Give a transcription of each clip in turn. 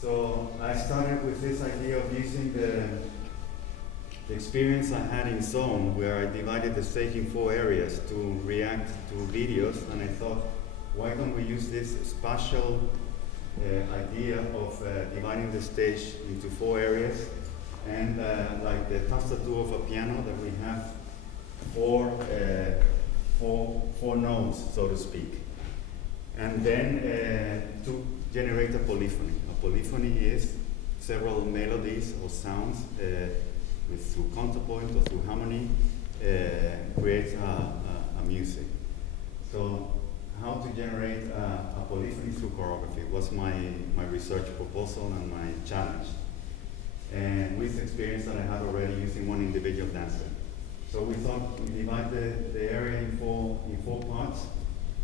So I started with this idea of using the experience I had in Zone, where I divided the stage in 4 areas to react to videos, and I thought, why don't we use this spatial idea of dividing the stage into 4 areas, and like the tastature of a piano, that we have four notes, so to speak, and then to generate a polyphony. A polyphony is several melodies or sounds through counterpoint or through harmony creates a music. So how to generate a polyphony through choreography was my research proposal and my challenge. And with experience that I had already using one individual dancer. So we thought we divide the area in four parts,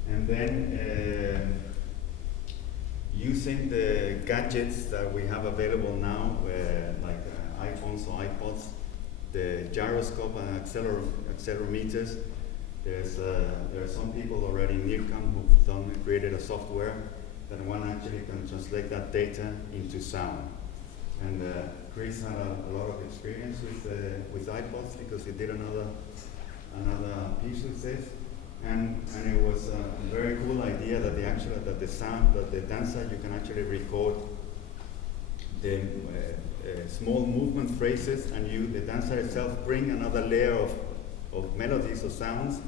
and then using the gadgets that we have available now, like iPhones or iPods, the gyroscope and accelerometers. There are some people already in NIRCAM who've created a software that one actually can translate that data into sound. And Chris had a lot of experience with iPods because he did another piece with this, and it was a very cool idea that the dancer, you can actually record the small movement phrases, and the dancer itself bring another layer of melodies or sounds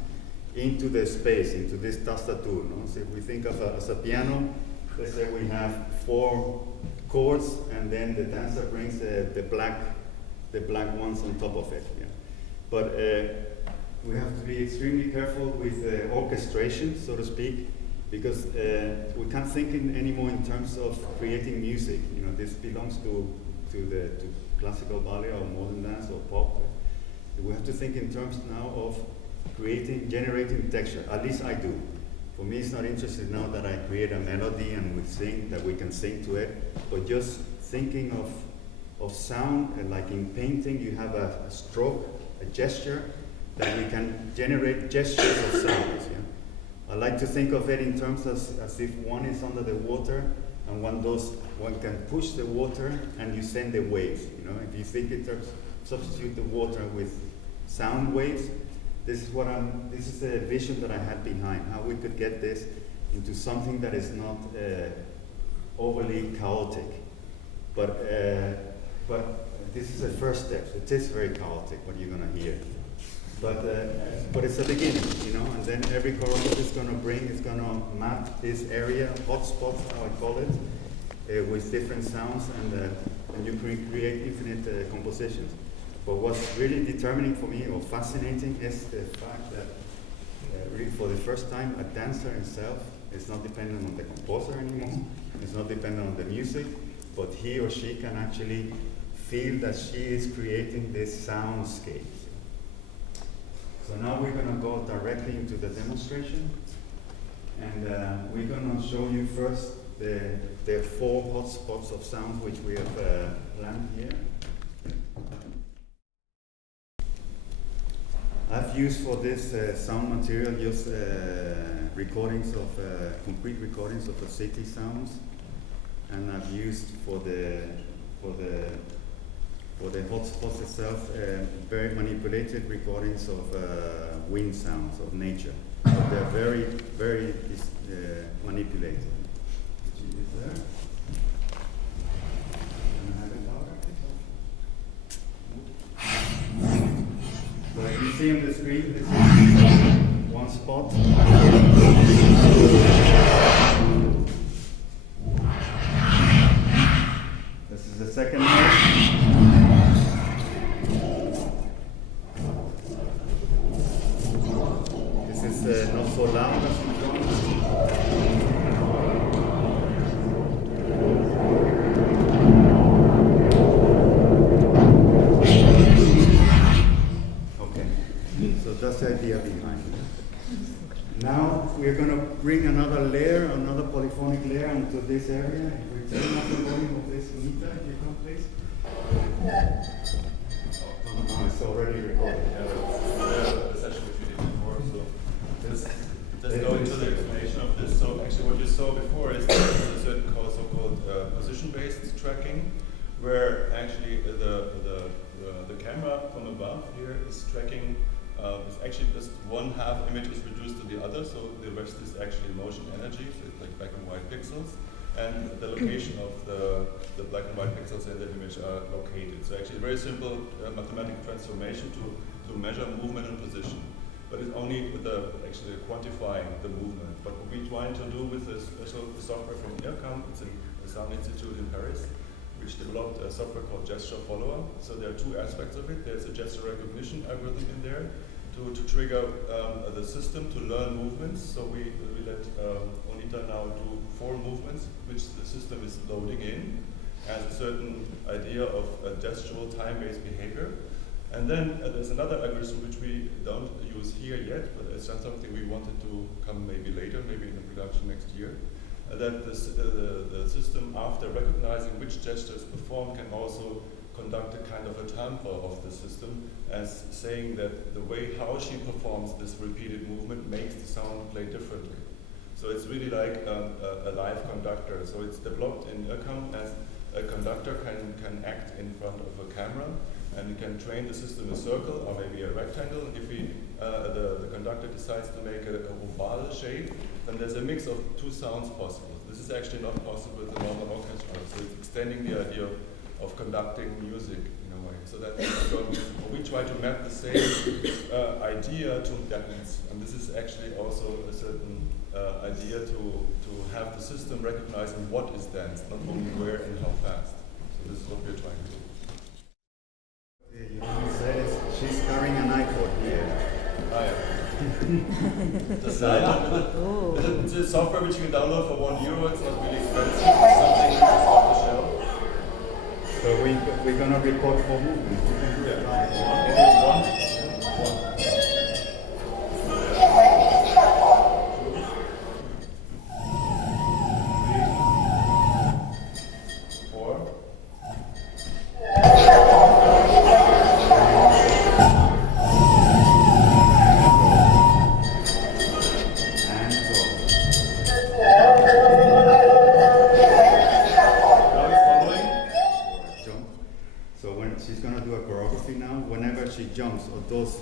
into the space, into this tastature. No? So if we think of as a piano, let's say we have 4 chords, and then the dancer brings the black ones on top of it. Yeah. But we have to be extremely careful with orchestration, so to speak, because we can't think anymore in terms of creating music. You know, this belongs to classical ballet or modern dance or pop. We have to think in terms now of generating texture. At least I do. For me, it's not interested now that I create a melody and we can sing to it, but just thinking of sound, and like in painting, you have a stroke, a gesture, that we can generate gestures of sounds. Yeah? I like to think of it in terms as if one is under the water, and one can push the water and you send the waves. You know, if you think in terms, substitute the water with sound waves. This is the vision that I had behind, how we could get this into something that is not overly chaotic. But this is the first step. It is very chaotic, what you're going to hear. But it's a beginning, you know, and then every choreographer is going to map this area, hotspots, how I call it, with different sounds, and you can create infinite compositions. But what's really determining for me, or fascinating, is the fact that really for the first time, a dancer himself is not dependent on the composer anymore. It's not dependent on the music, but he or she can actually feel that she is creating this soundscape. So now we're going to go directly into the demonstration, and we're going to show you first the 4 hotspots of sound which we have planned here. I've used for this sound material just concrete recordings of the city sounds, and I've used for the hotspots itself very manipulated recordings of wind sounds of nature. But they're very, very manipulated. Is there? So if you see on the screen, this is one spot. This is the second note. This is not so loud as in front. That's the idea behind it. Now we're going to bring another layer, another polyphonic layer into this area. If we turn up the volume of this meter, if you come please. Oh, it's already recorded. The session which we did before, so let's go into the explanation of this. So actually what you saw before is that there's a certain so-called position-based tracking, where actually the camera from above here is tracking. It's actually just one half image is reduced to the other, so the rest is actually motion energy, so it's like black and white pixels. And the location of the black and white pixels in the image are located. So actually a very simple mathematical transformation to measure movement and position. But it's only actually quantifying the movement. But what we're trying to do with this special software from IRCAM, it's in the Sound Institute in Paris, which developed a software called Gesture Follower. So there are two aspects of it. There's a gesture recognition algorithm in there to trigger the system to learn movements. So we let Onita now do 4 movements, which the system is loading in as a certain idea of gestural time-based behavior. And then there's another algorithm which we don't use here yet, but it's not something we wanted to come maybe later, maybe in the production next year. That the system, after recognizing which gestures perform, can also conduct a kind of a tempo of the system, as saying that the way how she performs this repeated movement makes the sound play differently. So it's really like a live conductor. So it's developed in IRCAM as a conductor can act in front of a camera, and you can train the system a circle or maybe a rectangle. And if the conductor decides to make an oval shape, then there's a mix of 2 sounds possible. This is actually not possible with the normal orchestra. So it's extending the idea of conducting music in a way. So that we try to map the same idea to dance. And this is actually also a certain idea to have the system recognizing what is dance, not only where and how fast. So this is what we're trying to do. You can say she's carrying an iPod here. Ah, yeah. It's a software which you can download for €1. It's not really expensive. It's something which is off the shelf. So we're going to record 4 movements. We can do it right. One. 4. Jumps or does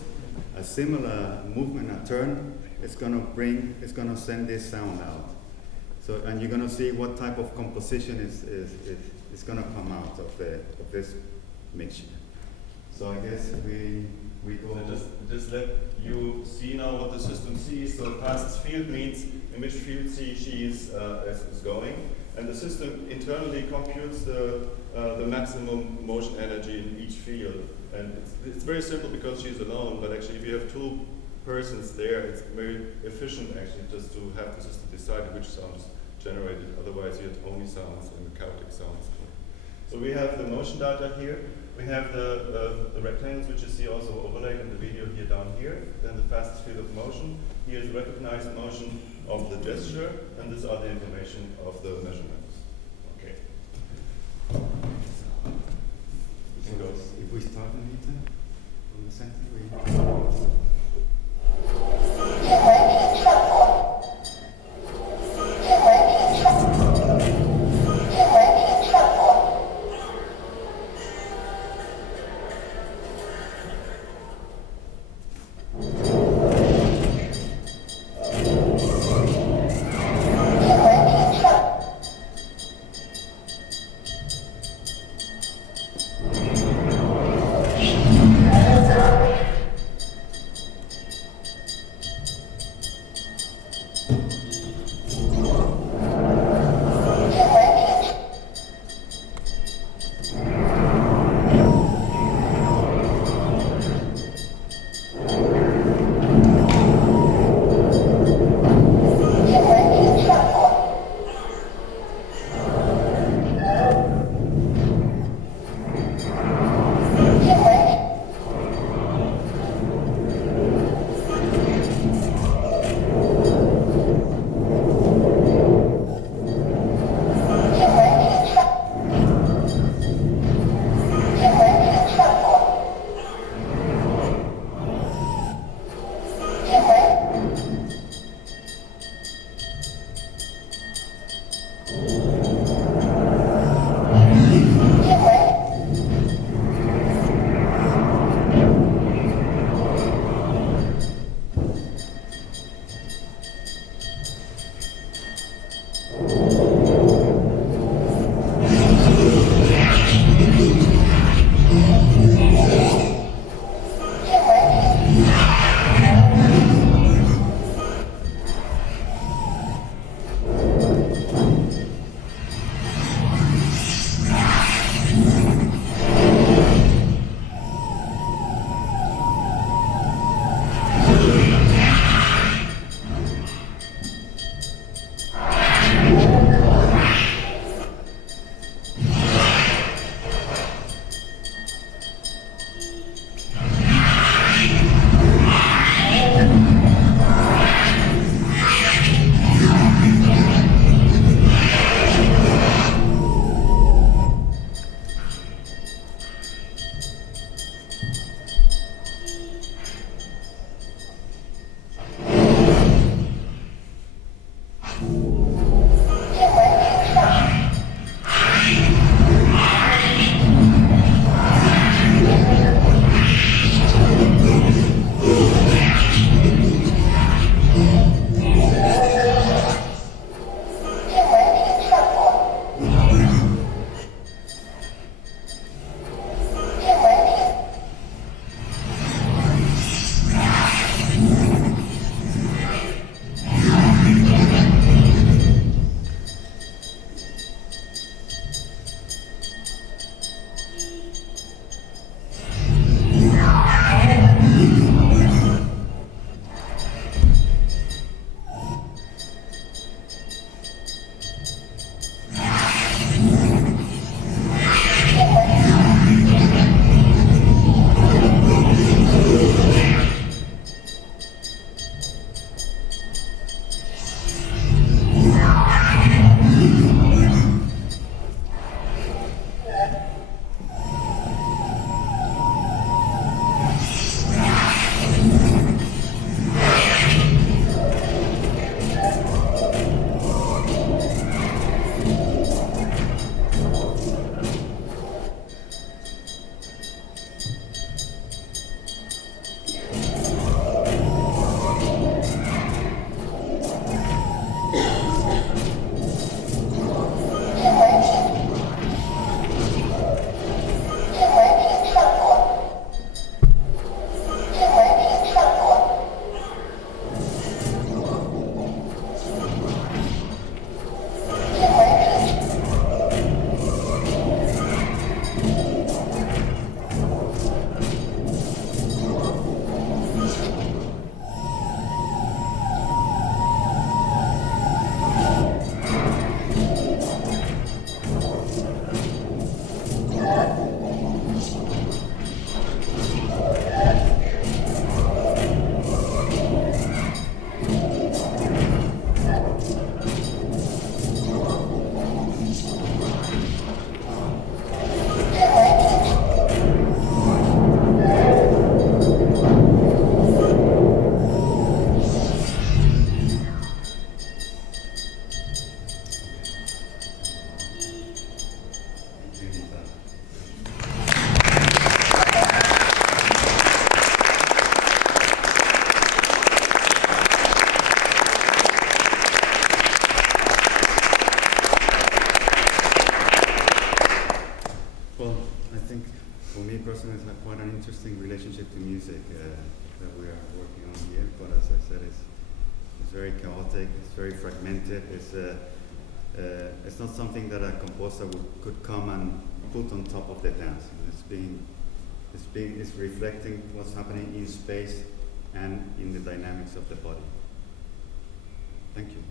a similar movement, a turn, it's gonna send this sound out. So, and you're gonna see what type of composition is gonna come out of this mixture. So I guess we go. So just let you see now what the system sees. So fastest field means in which field she is going, and the system internally computes the maximum motion energy in each field. And it's very simple because she's alone, but actually if you have 2 persons there, it's very efficient actually just to have the system decide which sound is generated. Otherwise you have only sounds and chaotic sounds. So we have the motion data here. We have the rectangles, which you see also overlaid in the video here down here. Then the fastest field of motion. Here is recognized motion of the gesture, and these are the information of the measurements. Okay. So if we start Anita, from the center, For me personally, it's quite an interesting relationship to music that we are working on here. But as I said, it's very chaotic. It's very fragmented. It's not something that a composer could come and put on top of the dance. It's reflecting what's happening in space and in the dynamics of the body. Thank you.